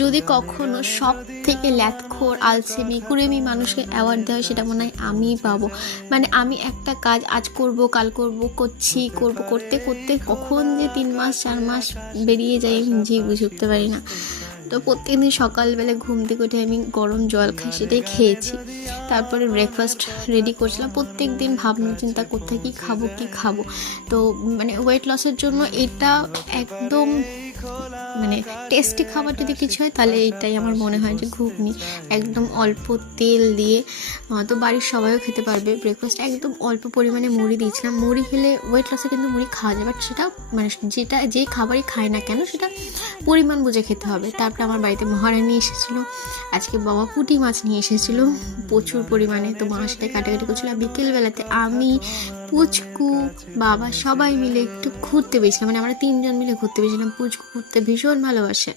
যদি কখনো সব থেকে ল্যাথখোর আলসেমি কুড়েমি মানুষকে অ্যাওয়ার্ড দেওয়া হয়, সেটা মনে হয় আমিই পাবো। মানে আমি একটা কাজ আজ করব, কাল করব, করতে করতে কখন যে 3 মাস 4 মাস বেরিয়ে যায় আমি নিজেই বুঝে উঠতে পারি না। তো প্রত্যেকদিন সকালবেলা ঘুম থেকে উঠে আমি গরম জল খাই, সেটাই খেয়েছি। তারপরে ব্রেকফাস্ট রেডি করছিলাম, প্রত্যেক দিন ভাবনা চিন্তা করতে কী খাবো। তো মানে ওয়েট লসের জন্য এটা একদম মানে টেস্টি খাবার যদি কিছু হয় তাহলে এইটাই আমার মনে হয় যে ঘুগনি, একদম অল্প তেল দিয়ে। তো বাড়ির সবাইও খেতে পারবে। ব্রেকফাস্ট একদম অল্প পরিমাণে মুড়ি দিয়েছিলাম। মুড়ি খেলে ওয়েট লসে কিন্তু মুড়ি খাওয়া যায়, বাট সেটা মানে যে খাবারই খায় না কেন সেটা পরিমাণ বুঝে খেতে হবে। তারপরে আমার বাড়িতে মহারানী এসেছিলো, আজকে বাবা পুঁটি মাছ নিয়ে এসেছিলো প্রচুর পরিমাণে। তো মা সেটাই কাটাকাটি করছিল। বিকেলবেলাতে আমি, পুচকু, বাবা সবাই মিলে একটু ঘুরতে পেয়েছিলাম, মানে আমরা 3জন মিলে ঘুরতে পেয়েছিলাম। পুচকু ঘুরতে ভীষণ ভালোবাসে।